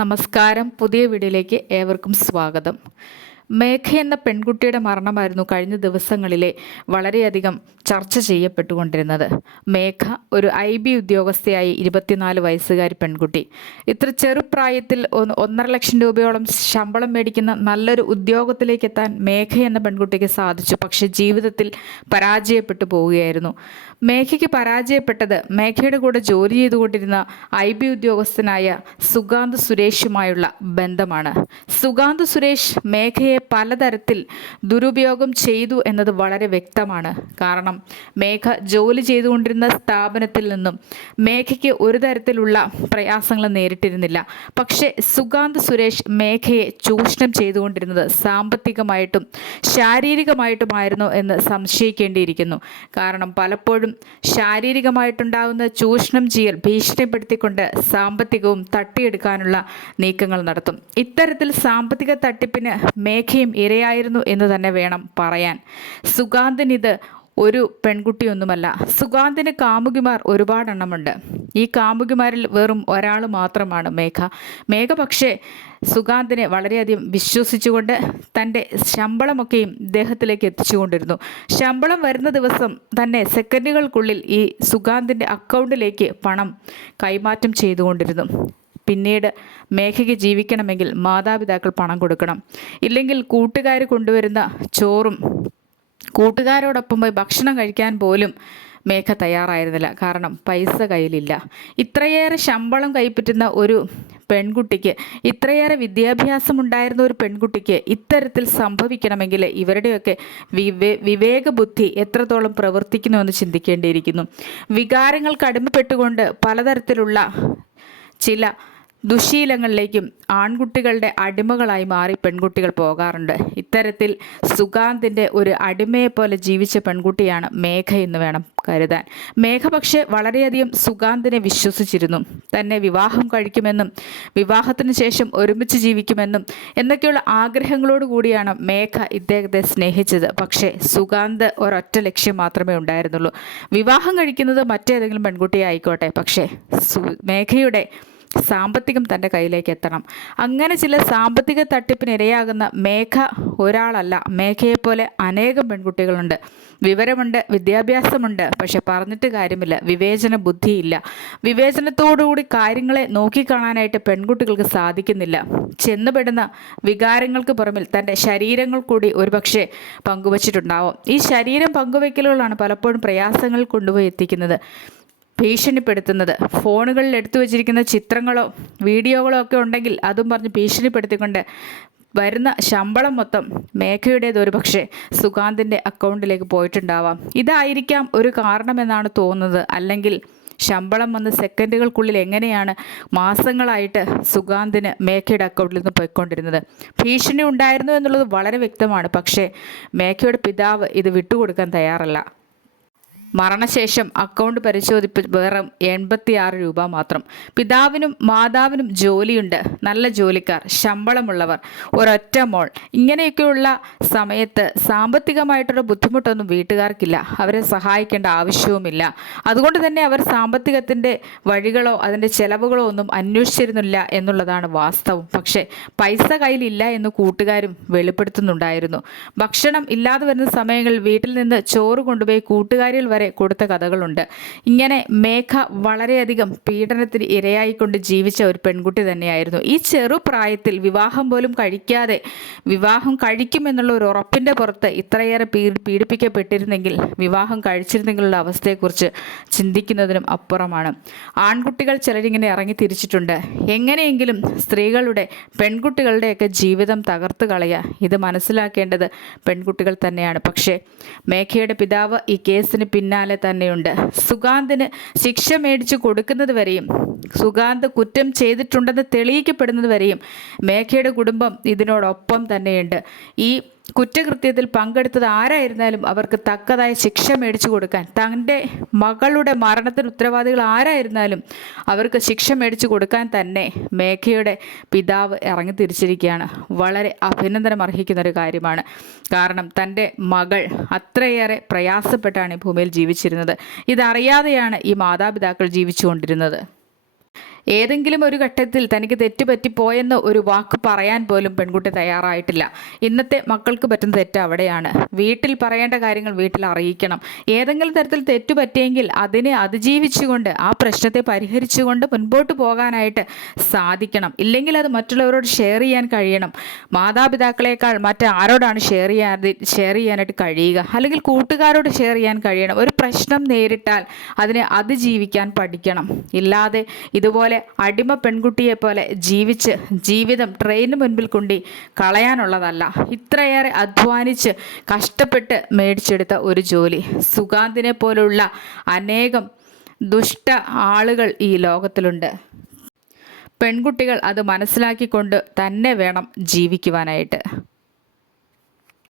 നമസ്കാരം. പുതിയ വീഡിയോയിലേക്ക് ഏവർക്കും സ്വാഗതം. മേഘ എന്ന പെൺകുട്ടിയുടെ മരണമായിരുന്നു കഴിഞ്ഞ ദിവസങ്ങളിലെ വളരെയധികം ചർച്ച ചെയ്യപ്പെട്ടുകൊണ്ടിരുന്നത്. മേഘ ഒരു ഐ ബി ഉദ്യോഗസ്ഥയായി ഇരുപത്തിനാല് വയസ്സുകാരി പെൺകുട്ടി. ഇത്ര ചെറുപ്രായത്തിൽ ഒന്ന് ഒന്നര ലക്ഷം രൂപയോളം ശമ്പളം മേടിക്കുന്ന നല്ലൊരു ഉദ്യോഗത്തിലേക്ക് എത്താൻ മേഘ എന്ന പെൺകുട്ടിക്ക് സാധിച്ചു. പക്ഷെ ജീവിതത്തിൽ പരാജയപ്പെട്ടു പോവുകയായിരുന്നു. മേഘയ്ക്ക് പരാജയപ്പെട്ടത് മേഘയുടെ കൂടെ ജോലി ചെയ്തുകൊണ്ടിരുന്ന ഐ ബി ഉദ്യോഗസ്ഥനായ സുഗാന്ത് സുരേഷുമായുള്ള ബന്ധമാണ്. സുഗാന്ത് സുരേഷ് മേഘയെ പലതരത്തിൽ ദുരുപയോഗം ചെയ്തു എന്നത് വളരെ വ്യക്തമാണ്. കാരണം മേഘ ജോലി ചെയ്തുകൊണ്ടിരുന്ന സ്ഥാപനത്തിൽ നിന്നും മേഘയ്ക്ക് ഒരു തരത്തിലുള്ള പ്രയാസങ്ങൾ നേരിട്ടിരുന്നില്ല. പക്ഷേ സുഗാന്ത് സുരേഷ് മേഘയെ ചൂഷണം ചെയ്തുകൊണ്ടിരുന്നത് സാമ്പത്തികമായിട്ടും ശാരീരികമായിട്ടുമായിരുന്നു എന്ന് സംശയിക്കേണ്ടിയിരിക്കുന്നു. കാരണം പലപ്പോഴും ശാരീരികമായിട്ടുണ്ടാകുന്ന ചൂഷണം ചെയ്യൽ ഭീഷണിപ്പെടുത്തിക്കൊണ്ട് സാമ്പത്തികവും തട്ടിയെടുക്കാനുള്ള നീക്കങ്ങൾ നടത്തും. ഇത്തരത്തിൽ സാമ്പത്തിക തട്ടിപ്പിന് മേഘയും ഇരയായിരുന്നു എന്ന് തന്നെ വേണം പറയാൻ. സുഗാന്തിന് ഇത് ഒരു പെൺകുട്ടിയൊന്നുമല്ല. സുഗാന്തിന് കാമുകിമാർ ഒരുപാടെണ്ണമുണ്ട്. ഈ കാമുകിമാരിൽ വെറും ഒരാൾ മാത്രമാണ് മേഘ. മേഘ പക്ഷേ സുഗാന്തിനെ വളരെയധികം വിശ്വസിച്ചുകൊണ്ട് തന്റെ ശമ്പളമൊക്കെയും ഇദ്ദേഹത്തിലേക്ക് എത്തിച്ചുകൊണ്ടിരുന്നു. ശമ്പളം വരുന്ന ദിവസം തന്നെ സെക്കൻഡുകൾക്കുള്ളിൽ ഈ സുഗാന്തിന്റെ അക്കൗണ്ടിലേക്ക് പണം കൈമാറ്റം ചെയ്തുകൊണ്ടിരുന്നു. പിന്നീട് മേഘയ്ക്ക് ജീവിക്കണമെങ്കിൽ മാതാപിതാക്കൾ പണം കൊടുക്കണം. ഇല്ലെങ്കിൽ കൂട്ടുകാർ കൊണ്ടുവരുന്ന ചോറും കൂട്ടുകാരോടൊപ്പം പോയി ഭക്ഷണം കഴിക്കാൻ പോലും മേഘ തയ്യാറായിരുന്നില്ല. കാരണം പൈസ കയ്യിലില്ല. ഇത്രയേറെ ശമ്പളം കൈപ്പറ്റുന്ന ഒരു പെൺകുട്ടിക്ക് ഇത്രയേറെ വിദ്യാഭ്യാസം ഉണ്ടായിരുന്ന ഒരു പെൺകുട്ടിക്ക് ഇത്തരത്തിൽ സംഭവിക്കണമെങ്കിൽ ഇവരുടെയൊക്കെ വിവേ വിവേകബുദ്ധി എത്രത്തോളം പ്രവർത്തിക്കുന്നുവെന്ന് ചിന്തിക്കേണ്ടിയിരിക്കുന്നു. വികാരങ്ങൾക്ക് അടിമപ്പെട്ടുകൊണ്ട് പലതരത്തിലുള്ള ചില ദുശീലങ്ങളിലേക്കും ആൺകുട്ടികളുടെ അടിമകളായി മാറി പെൺകുട്ടികൾ പോകാറുണ്ട്. ഇത്തരത്തിൽ സുഗാന്തിന്റെ ഒരു അടിമയെപ്പോലെ ജീവിച്ച പെൺകുട്ടിയാണ് മേഘ എന്ന് വേണം കരുതാൻ. മേഘ പക്ഷേ വളരെയധികം സുഗാന്തിനെ വിശ്വസിച്ചിരുന്നു. തന്നെ വിവാഹം കഴിക്കുമെന്നും വിവാഹത്തിന് ശേഷം ഒരുമിച്ച് ജീവിക്കുമെന്നും എന്നൊക്കെയുള്ള ആഗ്രഹങ്ങളോട് കൂടിയാണ് മേഘ ഇദ്ദേഹത്തെ സ്നേഹിച്ചത്. പക്ഷേ സുഗാന്ത് ഒരൊറ്റ ലക്ഷ്യം മാത്രമേ ഉണ്ടായിരുന്നുള്ളൂ. വിവാഹം കഴിക്കുന്നത് മറ്റേതെങ്കിലും പെൺകുട്ടിയെ ആയിക്കോട്ടെ പക്ഷേ മേഘയുടെ സാമ്പത്തികം തന്റെ കയ്യിലേക്ക് എത്തണം. അങ്ങനെ ചില സാമ്പത്തിക തട്ടിപ്പിനിരയാകുന്ന മേഘ ഒരാളല്ല. മേഘയെപ്പോലെ അനേകം പെൺകുട്ടികളുണ്ട്. വിവരമുണ്ട് വിദ്യാഭ്യാസമുണ്ട്. പക്ഷെ പറഞ്ഞിട്ട് കാര്യമില്ല. വിവേചന ബുദ്ധിയില്ല. വിവേചനത്തോടുകൂടി കാര്യങ്ങളെ നോക്കിക്കാണാനായിട്ട് പെൺകുട്ടികൾക്ക് സാധിക്കുന്നില്ല. ചെന്നുപെടുന്ന വികാരങ്ങൾക്ക് പുറമിൽ തന്റെ ശരീരങ്ങൾ കൂടി ഒരുപക്ഷെ പങ്കുവച്ചിട്ടുണ്ടാവും. ഈ ശരീരം പങ്കുവയ്ക്കലുകളാണ് പലപ്പോഴും പ്രയാസങ്ങൾ കൊണ്ടുപോയി എത്തിക്കുന്നത്. ഭീഷണിപ്പെടുത്തുന്നത്. ഫോണുകളിൽ എടുത്തു വച്ചിരിക്കുന്ന ചിത്രങ്ങളോ വീഡിയോകളോ ഒക്കെ ഉണ്ടെങ്കിൽ അതും പറഞ്ഞ് ഭീഷണിപ്പെടുത്തിക്കൊണ്ട് വരുന്ന ശമ്പളം മൊത്തം മേഘയുടേത് ഒരു പക്ഷേ സുഗാന്തിന്റെ അക്കൗണ്ടിലേക്ക് പോയിട്ടുണ്ടാവാം. ഇതായിരിക്കാം ഒരു കാരണമെന്നാണ് തോന്നുന്നത്. അല്ലെങ്കിൽ ശമ്പളം വന്ന് സെക്കൻഡുകൾക്കുള്ളിൽ എങ്ങനെയാണ് മാസങ്ങളായിട്ട് സുഗാന്തിന് മേഘയുടെ അക്കൗണ്ടിൽ നിന്ന് പോയിക്കൊണ്ടിരുന്നത്? ഭീഷണി ഉണ്ടായിരുന്നു എന്നുള്ളത് വളരെ വ്യക്തമാണ്. പക്ഷേ മേഘയുടെ പിതാവ് ഇത് വിട്ടുകൊടുക്കാൻ തയ്യാറല്ല. മരണശേഷം അക്കൗണ്ട് പരിശോധിപ്പ് വെറും എൺപത്തിയാറ് രൂപ മാത്രം. പിതാവിനും മാതാവിനും ജോലിയുണ്ട്. നല്ല ജോലിക്കാർ ശമ്പളമുള്ളവർ ഒരൊറ്റ മോൾ. ഇങ്ങനെയൊക്കെയുള്ള സമയത്ത് സാമ്പത്തികമായിട്ടുള്ള ബുദ്ധിമുട്ടൊന്നും വീട്ടുകാർക്കില്ല. അവരെ സഹായിക്കേണ്ട ആവശ്യവുമില്ല. അതുകൊണ്ട് തന്നെ അവർ സാമ്പത്തികത്തിന്റെ വഴികളോ അതിന്റെ ചെലവുകളോ ഒന്നും അന്വേഷിച്ചിരുന്നില്ല എന്നുള്ളതാണ് വാസ്തവം. പക്ഷേ പൈസ കയ്യിലില്ല എന്ന് കൂട്ടുകാരും വെളിപ്പെടുത്തുന്നുണ്ടായിരുന്നു. ഭക്ഷണം ഇല്ലാതെ വരുന്ന സമയങ്ങളിൽ വീട്ടിൽ നിന്ന് ചോറ് കൊണ്ടുപോയി കൂട്ടുകാരിൽ വരെ കൊടുത്ത കഥകളുണ്ട്. ഇങ്ങനെ മേഘ വളരെയധികം പീഡനത്തിന് ഇരയായിക്കൊണ്ട് ജീവിച്ച ഒരു പെൺകുട്ടി തന്നെയായിരുന്നു. ഈ ചെറുപ്രായത്തിൽ വിവാഹം പോലും കഴിക്കാതെ വിവാഹം കഴിക്കുമെന്നുള്ള ഒരു ഉറപ്പിന്റെ പുറത്ത് ഇത്രയേറെ പീഡിപ്പിക്കപ്പെട്ടിരുന്നെങ്കിൽ വിവാഹം കഴിച്ചിരുന്നെങ്കിലുള്ള അവസ്ഥയെക്കുറിച്ച് ചിന്തിക്കുന്നതിനും അപ്പുറമാണ്. ആൺകുട്ടികൾ ചിലരിങ്ങനെ ഇറങ്ങി തിരിച്ചിട്ടുണ്ട്. എങ്ങനെയെങ്കിലും സ്ത്രീകളുടെ പെൺകുട്ടികളുടെയൊക്കെ ജീവിതം തകർത്ത് കളയുക ഇത് മനസ്സിലാക്കേണ്ടത് പെൺകുട്ടികൾ തന്നെയാണ്. പക്ഷേ മേഘയുടെ പിതാവ് ഈ കേസിന് പിന്നാലെ തന്നെയുണ്ട്. സുഗാന്തിന് ശിക്ഷ മേടിച്ചു കൊടുക്കുന്നത് വരെയും സുഗാന്ത് കുറ്റം ചെയ്തിട്ടുണ്ടെന്ന് തെളിയിക്കപ്പെടുന്നത് വരെയും മേഘയുടെ കുടുംബം ഇതിനോടൊപ്പം തന്നെയുണ്ട്. ഈ കുറ്റകൃത്യത്തിൽ പങ്കെടുത്തത് ആരായിരുന്നാലും അവർക്ക് തക്കതായ ശിക്ഷ മേടിച്ചു കൊടുക്കാൻ തന്റെ മകളുടെ മരണത്തിന് ഉത്തരവാദികൾ ആരായിരുന്നാലും അവർക്ക് ശിക്ഷ മേടിച്ചു കൊടുക്കാൻ തന്നെ മേഘയുടെ പിതാവ് ഇറങ്ങി തിരിച്ചിരിക്കുകയാണ്. വളരെ അഭിനന്ദനം അർഹിക്കുന്ന ഒരു കാര്യമാണ്. കാരണം തന്റെ മകൾ അത്രയേറെ പ്രയാസപ്പെട്ടാണ് ഈ ഭൂമിയിൽ ജീവിച്ചിരുന്നത്. ഇതറിയാതെയാണ് ഈ മാതാപിതാക്കൾ ജീവിച്ചുകൊണ്ടിരുന്നത്. ഏതെങ്കിലും ഒരു ഘട്ടത്തിൽ തനിക്ക് തെറ്റുപറ്റിപ്പോയെന്ന് ഒരു വാക്ക് പറയാൻ പോലും പെൺകുട്ടി തയ്യാറായിട്ടില്ല. ഇന്നത്തെ മക്കൾക്ക് പറ്റുന്ന തെറ്റ് അവിടെയാണ്. വീട്ടിൽ പറയേണ്ട കാര്യങ്ങൾ വീട്ടിൽ അറിയിക്കണം. ഏതെങ്കിലും തരത്തിൽ തെറ്റ് പറ്റിയെങ്കിൽ അതിനെ അതിജീവിച്ചുകൊണ്ട് ആ പ്രശ്നത്തെ പരിഹരിച്ചുകൊണ്ട് മുൻപോട്ട് പോകാനായിട്ട് സാധിക്കണം. ഇല്ലെങ്കിൽ അത് മറ്റുള്ളവരോട് ഷെയർ ചെയ്യാൻ കഴിയണം. മാതാപിതാക്കളെക്കാൾ മറ്റാരോടാണ് ഷെയർ ചെയ്യാൻ ഷെയർ ചെയ്യാനായിട്ട് കഴിയുക? അല്ലെങ്കിൽ കൂട്ടുകാരോട് ഷെയർ ചെയ്യാൻ കഴിയണം? ഒരു പ്രശ്നം നേരിട്ടാൽ അതിനെ അതിജീവിക്കാൻ പഠിക്കണം. ഇല്ലാതെ ഇതുപോലെ അടിമ പെൺകുട്ടിയെ പോലെ ജീവിച്ച് ജീവിതം ട്രെയിനിന് മുൻപിൽ കൊണ്ടി കളയാനുള്ളതല്ല. ഇത്രയേറെ അധ്വാനിച്ച് കഷ്ടപ്പെട്ട് മേടിച്ചെടുത്ത ഒരു ജോലി. സുഗാന്തിനെ പോലുള്ള അനേകം ദുഷ്ട ആളുകൾ ഈ ലോകത്തിലുണ്ട്. പെൺകുട്ടികൾ അത് മനസ്സിലാക്കിക്കൊണ്ട് തന്നെ വേണം ജീവിക്കുവാനായിട്ട്.